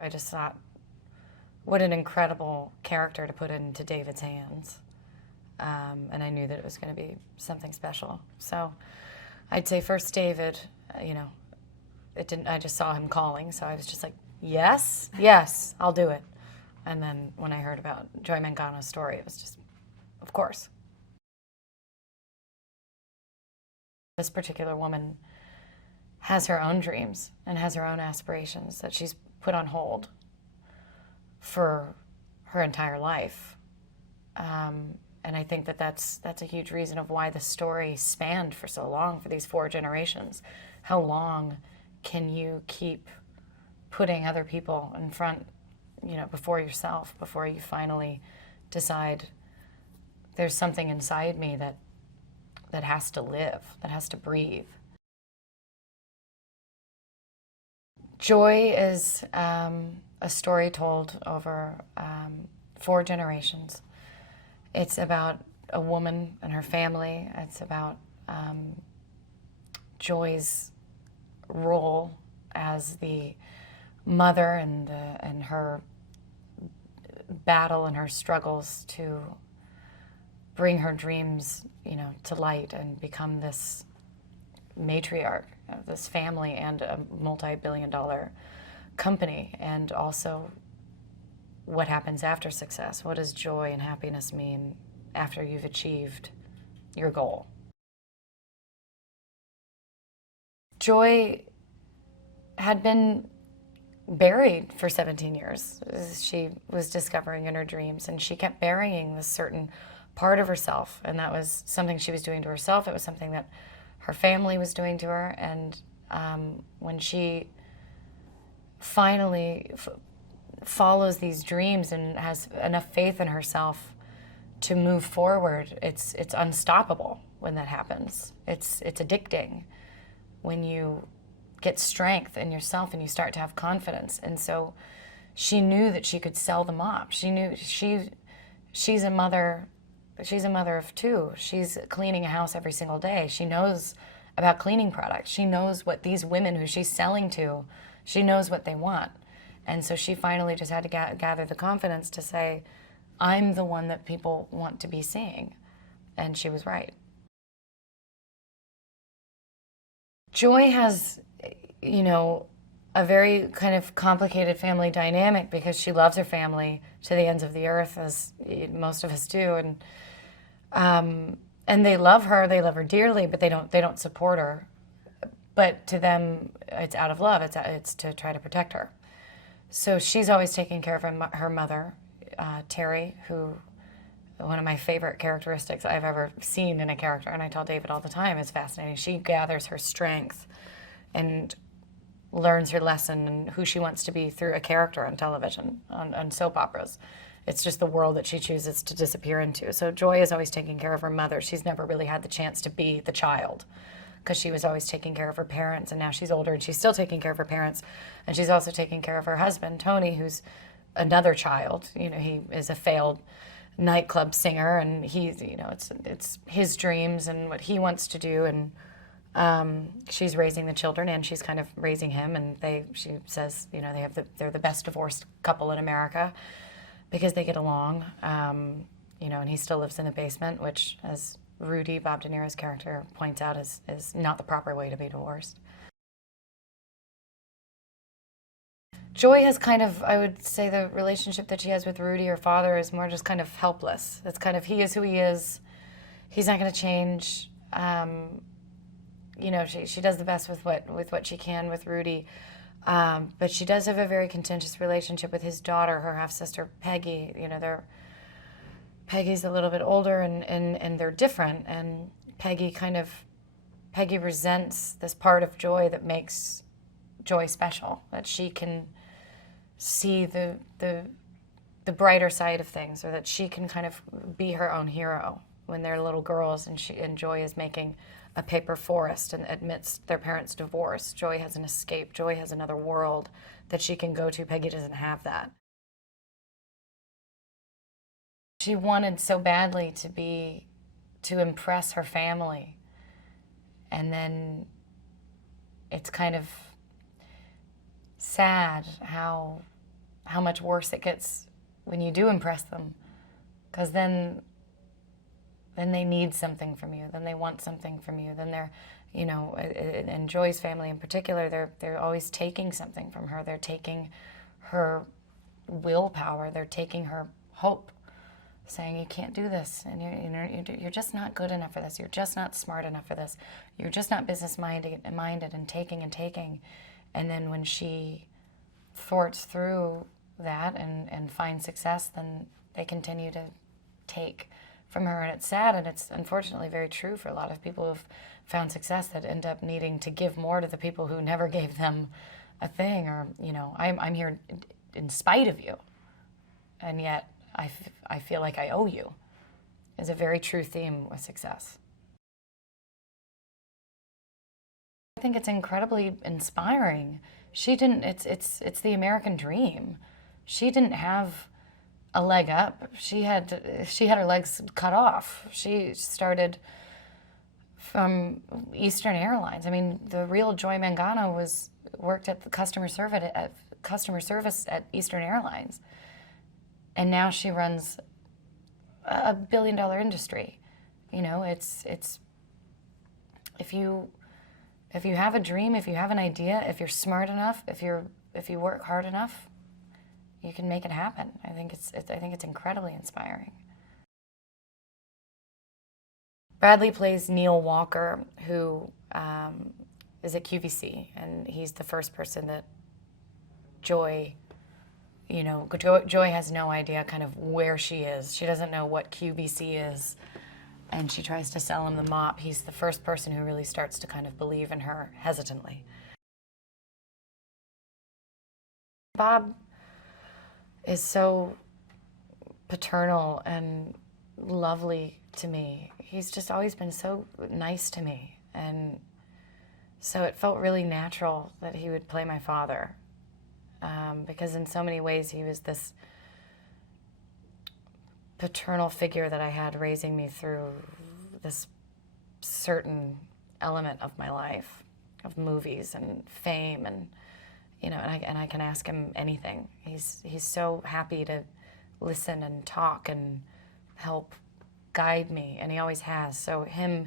I just thought, what an incredible character to put into David's hands. And I knew that it was going to be something special. So I'd say first David, you know, it didn't, I just saw him calling, so I was just like, yes, yes, I'll do it. And then when I heard about Joy Mangano's story, it was just, of course. This particular woman has her own dreams and has her own aspirations that she's put on hold for her entire life. And I think that that's a huge reason of why the story spanned for so long, for these 4 generations. How long can you keep putting other people in front, you know, before yourself, before you finally decide there's something inside me that has to live, that has to breathe. Joy is a story told over 4 generations. It's about a woman and her family. It's about Joy's role as the mother and her battle and her struggles to bring her dreams, you know, to light and become this matriarch of this family and a multi-billion-dollar company, and also what happens after success. What does joy and happiness mean after you've achieved your goal? Joy had been buried for 17 years. She was discovering in her dreams, and she kept burying this certain part of herself, and that was something she was doing to herself. It was something that her family was doing to her, and when she finally follows these dreams and has enough faith in herself to move forward, it's unstoppable when that happens. It's addicting when you get strength in yourself and you start to have confidence. And so she knew that she could sell them up. She knew she's a mother. She's a mother of 2. She's cleaning a house every single day. She knows about cleaning products. She knows what these women who she's selling to, she knows what they want. And so she finally just had to gather the confidence to say, I'm the one that people want to be seeing. And she was right. Joy has, you know, a very kind of complicated family dynamic because she loves her family to the ends of the earth, as most of us do, and they love her dearly, but they don't support her. But to them, it's out of love. It's to try to protect her. So she's always taking care of her mother, Terry, who, one of my favorite characteristics I've ever seen in a character, and I tell David all the time, is fascinating. She gathers her strength and learns her lesson and who she wants to be through a character on television, on soap operas. It's just the world that she chooses to disappear into. So Joy is always taking care of her mother. She's never really had the chance to be the child because she was always taking care of her parents, and now she's older and she's still taking care of her parents, and she's also taking care of her husband, Tony, who's another child. You know, he is a failed nightclub singer, and he's, you know, it's his dreams and what he wants to do, and she's raising the children, and she's kind of raising him, and she says, you know, they're the best divorced couple in America because they get along, you know, and he still lives in the basement, which, as Rudy, Bob De Niro's character, points out, is not the proper way to be divorced. Joy has kind of, I would say, the relationship that she has with Rudy, her father, is more just kind of helpless. It's kind of, he is who he is. He's not going to change. You know, she does the best with what she can with Rudy. But she does have a very contentious relationship with his daughter, her half-sister, Peggy. You know, Peggy's a little bit older, and they're different. And Peggy resents this part of Joy that makes Joy special, that she can see the brighter side of things, or that she can kind of be her own hero when they're little girls, and Joy is making a paper forest and admits their parents' divorce. Joy has an escape. Joy has another world that she can go to. Peggy doesn't have that. She wanted so badly to impress her family, and then it's kind of sad how how much worse it gets when you do impress them, because then they need something from you, then they want something from you, then they're, you know, and Joy's family in particular, they're always taking something from her. They're taking her willpower, they're taking her hope, saying, you can't do this, and you're just not good enough for this, you're just not smart enough for this, you're just not business-minded and taking and taking. And then when she thwarts through that and finds success, then they continue to take from her. And it's sad, and it's unfortunately very true for a lot of people who've found success, that end up needing to give more to the people who never gave them a thing, or, you know, I'm here in spite of you, and yet I feel like I owe you, is a very true theme with success. I think it's incredibly inspiring. She didn't, it's the American dream. She didn't have a leg up. She had her legs cut off. She started from Eastern Airlines. I mean, the real Joy Mangano worked at the customer service at Eastern Airlines. And now she runs a billion-dollar industry. You know, it's if you have a dream, if you have an idea, if you're smart enough, if you work hard enough, you can make it happen. I think it's incredibly inspiring. Bradley plays Neil Walker, who is at QVC, and he's the first person that Joy, you know, Joy has no idea kind of where she is. She doesn't know what QVC is, and she tries to sell him the mop. He's the first person who really starts to kind of believe in her hesitantly. Bob is so paternal and lovely to me. He's just always been so nice to me, and so it felt really natural that he would play my father, because in so many ways he was this paternal figure that I had raising me through this certain element of my life, of movies and fame, and you know, and I can ask him anything. He's so happy to listen and talk and help guide me, and he always has. So him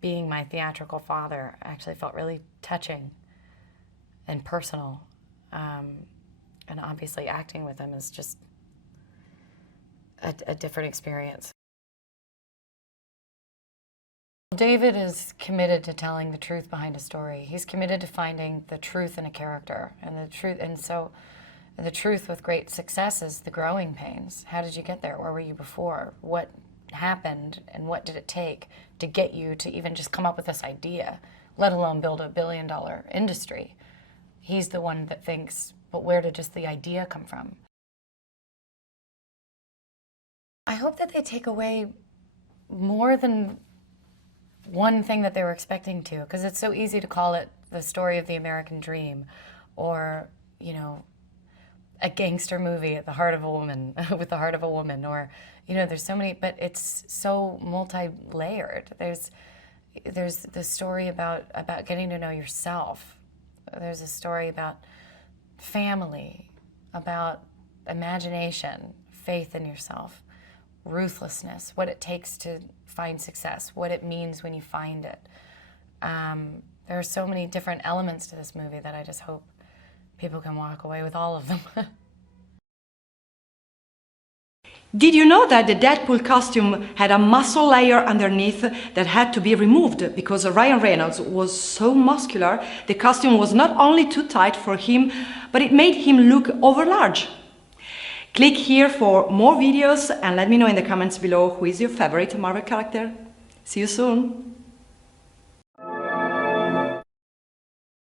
being my theatrical father actually felt really touching and personal. And obviously acting with him is just a different experience. David is committed to telling the truth behind a story. He's committed to finding the truth in a character, and so the truth with great success is the growing pains. How did you get there? Where were you before? What happened, and what did it take to get you to even just come up with this idea, let alone build a billion-dollar industry? He's the one that thinks, but where did just the idea come from? I hope that they take away more than one thing that they were expecting to, because it's so easy to call it the story of the American dream, or, you know, a gangster movie at the heart of a woman, with the heart of a woman, or, you know, there's so many, but it's so multi-layered. There's the story about getting to know yourself. There's a story about family, about imagination, faith in yourself, ruthlessness, what it takes to find success, what it means when you find it. There are so many different elements to this movie that I just hope people can walk away with all of them. Did you know that the Deadpool costume had a muscle layer underneath that had to be removed because Ryan Reynolds was so muscular? The costume was not only too tight for him, but it made him look overlarge. Click here for more videos and let me know in the comments below who is your favorite Marvel character. See you soon!